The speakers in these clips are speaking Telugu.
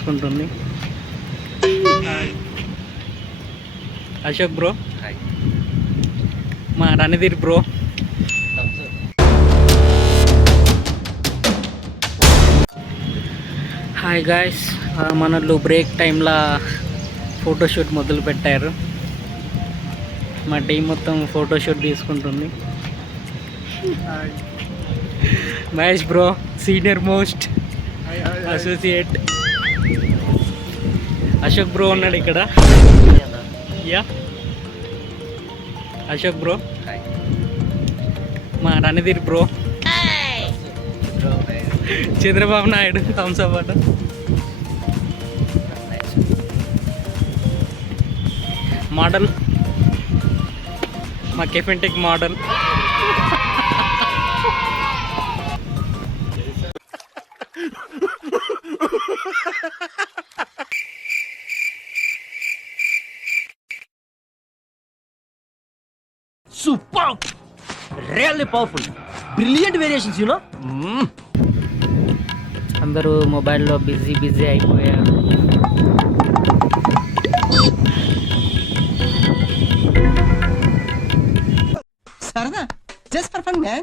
తీసుకుంటుంది. అశోక్ బ్రో, మా రణధీర్ బ్రో, హాయ్ గాయ్స్. మనలో బ్రేక్ టైంలో ఫోటోషూట్ మొదలు పెట్టారు. మా టీం మొత్తం ఫోటోషూట్ తీసుకుంటుంది. Mahesh bro senior most associate. Ashok bro ఉన్నాడు ఇక్కడ. యా అశోక్ బ్రో, మా Randhir bro, Chandrababu Naidu thumbs up అట, మోడల్ మా కెఫెంటెక్ model, Superb! Really powerful. Brilliant variations, you know? అందరూ మొబైల్లో బిజీ అయిపోయారు. సరదా, just for fun, man.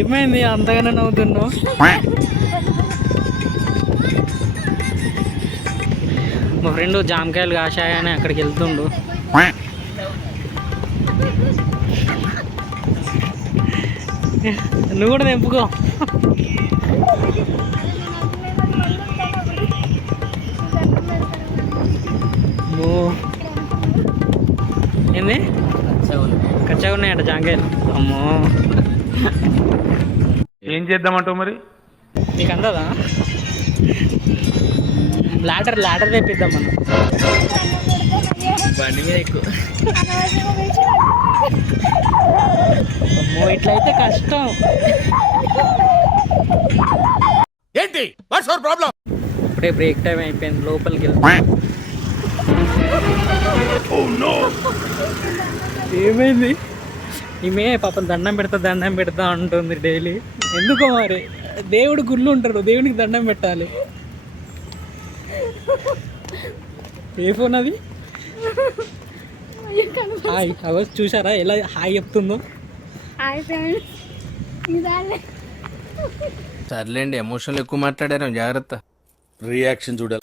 ఏమైంది అంతగానే నవ్వుతున్నావు? మా ఫ్రెండ్ జామకాయలు కాశాయని అక్కడికి వెళ్తుండు. నువ్వు కూడా తెంపుకో. ఏంది కచ్చగా ఉన్నాయట జామకాయలు. అమ్మో, ఏం చేద్దామంటావు మరి? నీకు అందదా? లాడర్ తెప్పిద్దాం మనం. బండి మీద ఎక్కువ. అమ్మో, ఇట్లయితే కష్టం. ఏంటి వాట్స్ యువర్ ప్రాబ్లం? ఇప్పుడే బ్రేక్ టైం అయిపోయింది, లోపలికి వెళ్తాం. ఏమైంది? ఈమె పాపం దండం పెడతా అంటుంది డైలీ. ఎందుకో మరి, దేవుడు గుళ్ళు ఉంటారు, దేవునికి దండం పెట్టాలి. ఏ ఫోన్ అది? హాయ్ అవర్ చూసారా ఎలా హాయ్ చెప్తుందో? సర్లేండి, ఎమోషన్లు ఎక్కువ మాట్లాడారు, జాగ్రత్త. రియాక్షన్ చూడాలి.